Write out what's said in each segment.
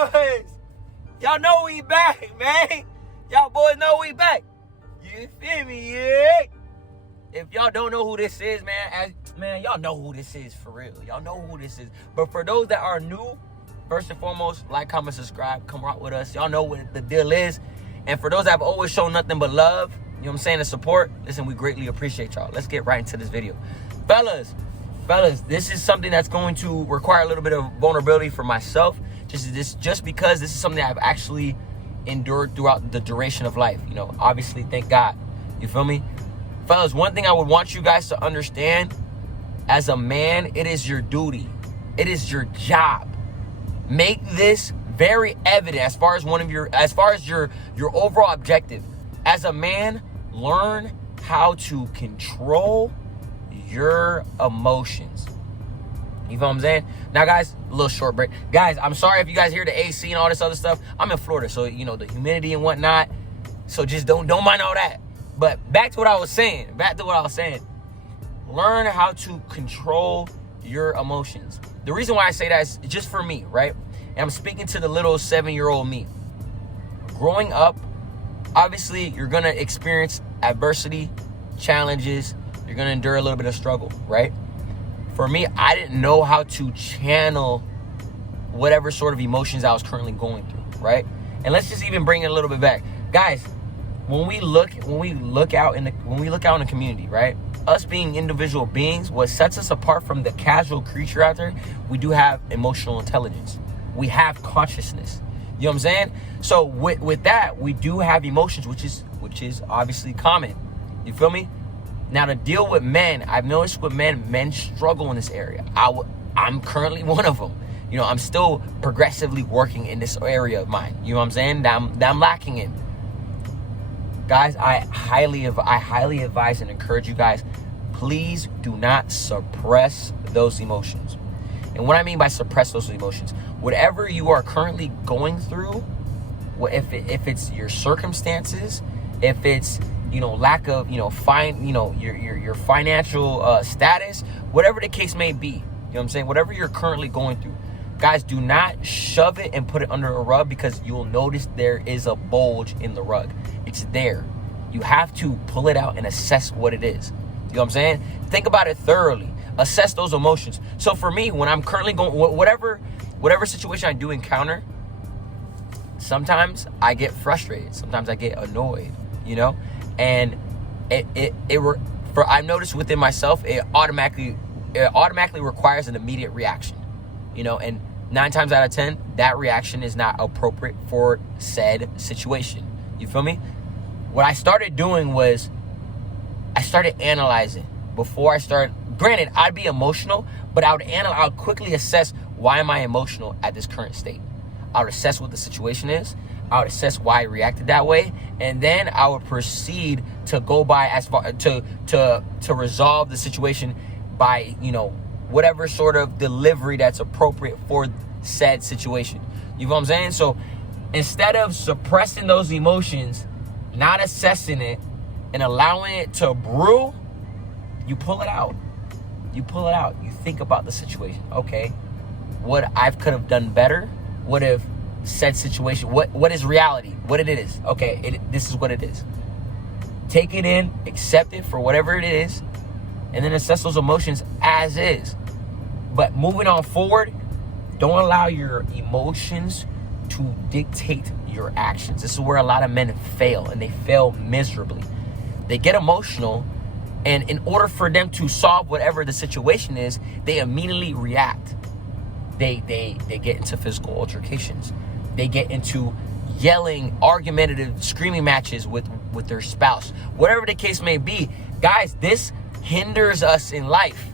boys. Y'all know we back, man. Y'all boys know we back. You feel me, yeah? If y'all don't know who this is, man, y'all know who this is for real. Y'all know who this is. But for those that are new, first and foremost, like, comment, subscribe, come rock with us. Y'all know what the deal is. And for those that have always shown nothing but love, you know what I'm saying, and support, listen, we greatly appreciate y'all. Let's get right into this video. Fellas, this is something that's going to require a little bit of vulnerability for myself, just because this is something I've actually endured throughout the duration of life. You know, obviously, thank God. You feel me? Fellas, one thing I would want you guys to understand, as a man, it is your duty. It is your job. Make this very evident as far as your overall objective. As a man, learn how to control your emotions. You feel what I'm saying? Now, guys, a little short break. Guys, I'm sorry if you guys hear the AC and all this other stuff. I'm in Florida, so, you know, the humidity and whatnot. So just don't mind all that. But back to what I was saying. Learn how to control your emotions. The reason why I say that is just for me, right? And I'm speaking to the little 7-year-old me. Growing up, obviously, you're going to experience adversity, challenges. You're going to endure a little bit of struggle, right? For me, I didn't know how to channel whatever sort of emotions I was currently going through, right? And let's just even bring it a little bit back. Guys, when we look out in the community, right? Us being individual beings, what sets us apart from the casual creature out there, we do have emotional intelligence. We have consciousness. You know what I'm saying? So with that, we do have emotions, which is obviously common. You feel me? Now, to deal with men, I've noticed with men struggle in this area. I'm currently one of them. You know, I'm still progressively working in this area of mine. You know what I'm saying? That I'm lacking in. Guys, I highly advise and encourage you guys, please do not suppress those emotions. And what I mean by suppress those emotions, whatever you are currently going through, if it's your circumstances, if it's, you know, lack of, you know, your financial status, whatever the case may be, you know what I'm saying? Whatever you're currently going through, guys, do not shove it and put it under a rug, because you'll notice there is a bulge in the rug. It's there. You have to pull it out and assess what it is. You know what I'm saying? Think about it thoroughly. Assess those emotions. So for me, when I'm currently going, whatever situation I do encounter, sometimes I get frustrated. Sometimes I get annoyed, you know? And I've noticed within myself, it automatically requires an immediate reaction, you know? And 9 times out of 10, that reaction is not appropriate for said situation. You feel me? What I started doing was I started analyzing before I started. Granted, I'd be emotional, but I would quickly assess, why am I emotional at this current state? I would assess what the situation is. I would assess why I reacted that way, and then I would proceed to go by as far to resolve the situation by, you know, whatever sort of delivery that's appropriate for said situation. You know what I'm saying? So instead of suppressing those emotions, not assessing it, and allowing it to brew, you pull it out. You pull it out. You think about the situation. Okay, what I could have done better? What if said situation? What is reality? What it is? Okay, this is what it is. Take it in, accept it for whatever it is, and then assess those emotions as is. But moving on forward, don't allow your emotions to dictate your actions. This is where a lot of men fail, and they fail miserably. They get emotional, and in order for them to solve whatever the situation is, they immediately react. They get into physical altercations. They get into yelling, argumentative, screaming matches with their spouse. Whatever the case may be, guys, this hinders us in life.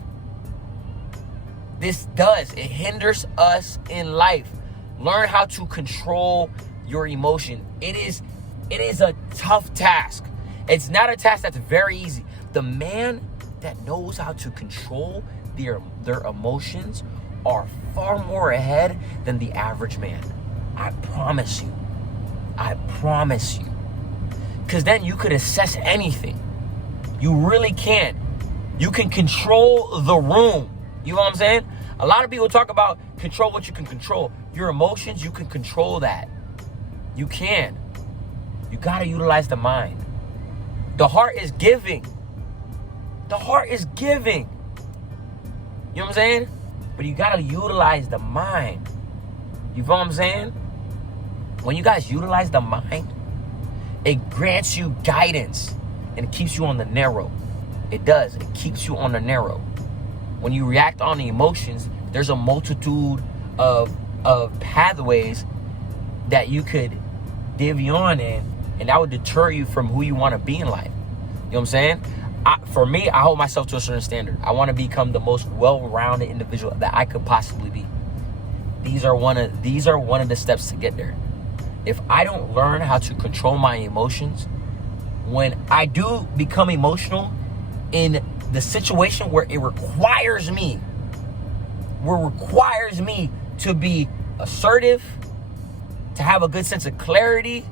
This does. It hinders us in life. Learn how to control your emotion. It is a tough task. It's not a task that's very easy. The man that knows how to control their emotions are far more ahead than the average man. I promise you. I promise you. Because then you could assess anything. You really can. You can control the room. You know what I'm saying? A lot of people talk about control what you can control. your emotions, you can control that. You can. You got to utilize the mind. The heart is giving. The heart is giving. You know what I'm saying? But you got to utilize the mind. You feel what I'm saying? When you guys utilize the mind, it grants you guidance and it keeps you on the narrow. It does. It keeps you on the narrow. When you react on the emotions, there's a multitude of pathways that you could divvy on in, and that would deter you from who you want to be in life. You know what I'm saying? For me, I hold myself to a certain standard. I want to become the most well-rounded individual that I could possibly be. These are one of the steps to get there. If I don't learn how to control my emotions, when I do become emotional in the situation where it requires me to be assertive, to have a good sense of clarity,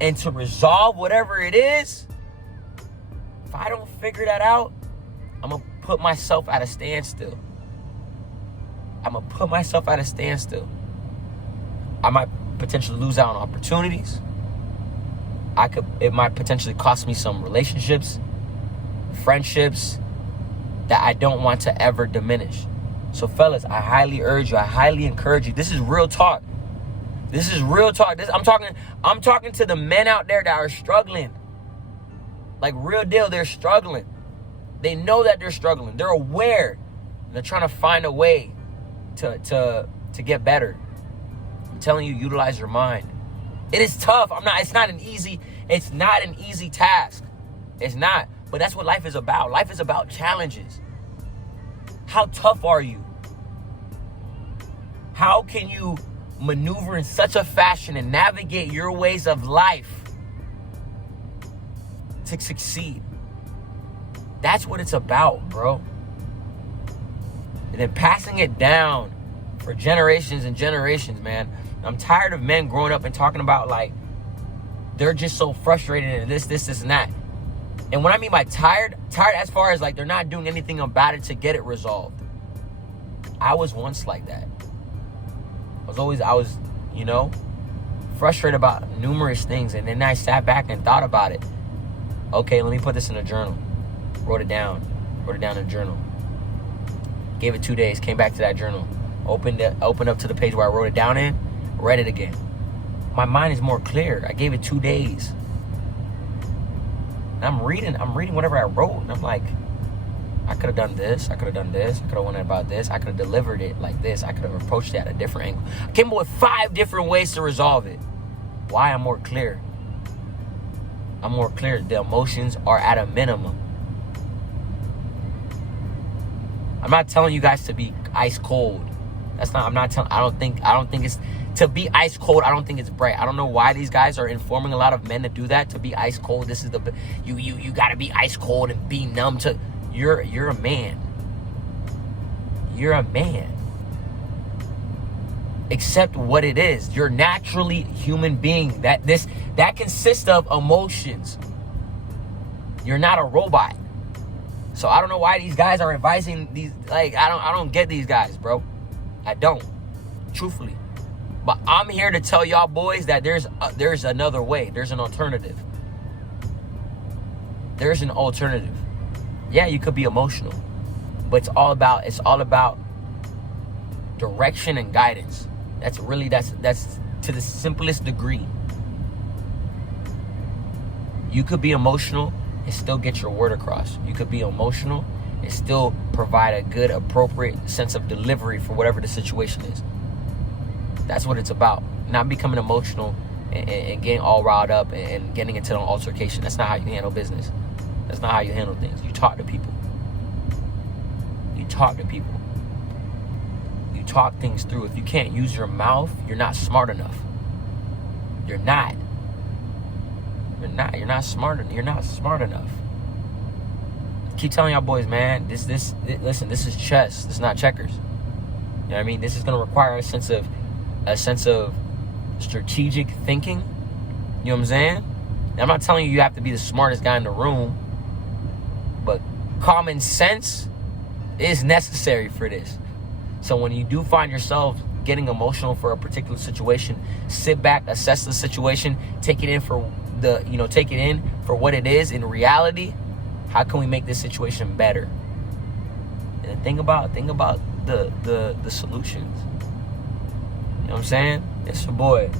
and to resolve whatever it is, if I don't figure that out, I'm going to put myself at a standstill. I might potentially lose out on opportunities. It might potentially cost me some relationships, friendships that I don't want to ever diminish. So fellas, I highly urge you, I highly encourage you. This is real talk. I'm talking to the men out there that are struggling. Like, real deal, they're struggling. They know that they're struggling. They're aware. They're trying to find a way to get better. I'm telling you, utilize your mind. It is tough. It's not an easy task. It's not. But that's what life is about. Life is about challenges. How tough are you? How can you maneuver in such a fashion and navigate your ways of life to succeed? That's what it's about, bro. And then passing it down for generations and generations, man. I'm tired of men growing up and talking about, like, they're just so frustrated and this, and that. And what I mean by tired as far as, like, they're not doing anything about it to get it resolved. I was once like that. I was, frustrated about numerous things. And then I sat back and thought about it. Okay, let me put this in a journal. Wrote it down in a journal. Gave it 2 days, came back to that journal. Opened up to the page where I wrote it down in, read it again. My mind is more clear. I gave it 2 days. And I'm reading whatever I wrote, and I'm like, I could have done this, I could have done this, I could have went about this, I could have delivered it like this, I could have approached it at a different angle. I came up with 5 different ways to resolve it. Why? I'm more clear. The emotions are at a minimum. I'm not telling you guys to be ice cold. I don't think it's to be ice cold. I don't think it's bright. I don't know why these guys are informing a lot of men to do that, to be ice cold. This is you got to be ice cold and be numb to. You're a man. You're a man. Accept what it is. You're naturally human being. That consists of emotions. You're not a robot. So I don't know why these guys are advising these. Like, I don't get these guys, bro. I don't, truthfully. But I'm here to tell y'all boys that there's another way. There's an alternative. There's an alternative. Yeah, you could be emotional, but it's all about direction and guidance. That's to the simplest degree. You could be emotional and still get your word across. You could be emotional and still provide a good, appropriate sense of delivery for whatever the situation is. That's what it's about. Not becoming emotional and getting all riled up and getting into an altercation. That's not how you handle business. That's not how you handle things. You talk to people. You talk things through. If you can't use your mouth, you're not smart enough. You're not smart enough. Keep telling y'all boys, man, listen, this is chess. This is not checkers. You know what I mean? This is going to require a sense of strategic thinking. You know what I'm saying? And I'm not telling you have to be the smartest guy in the room, but common sense is necessary for this. So when you do find yourself getting emotional for a particular situation, sit back, assess the situation, take it in for what it is in reality. How can we make this situation better? And think about the solutions. You know what I'm saying? It's your boy.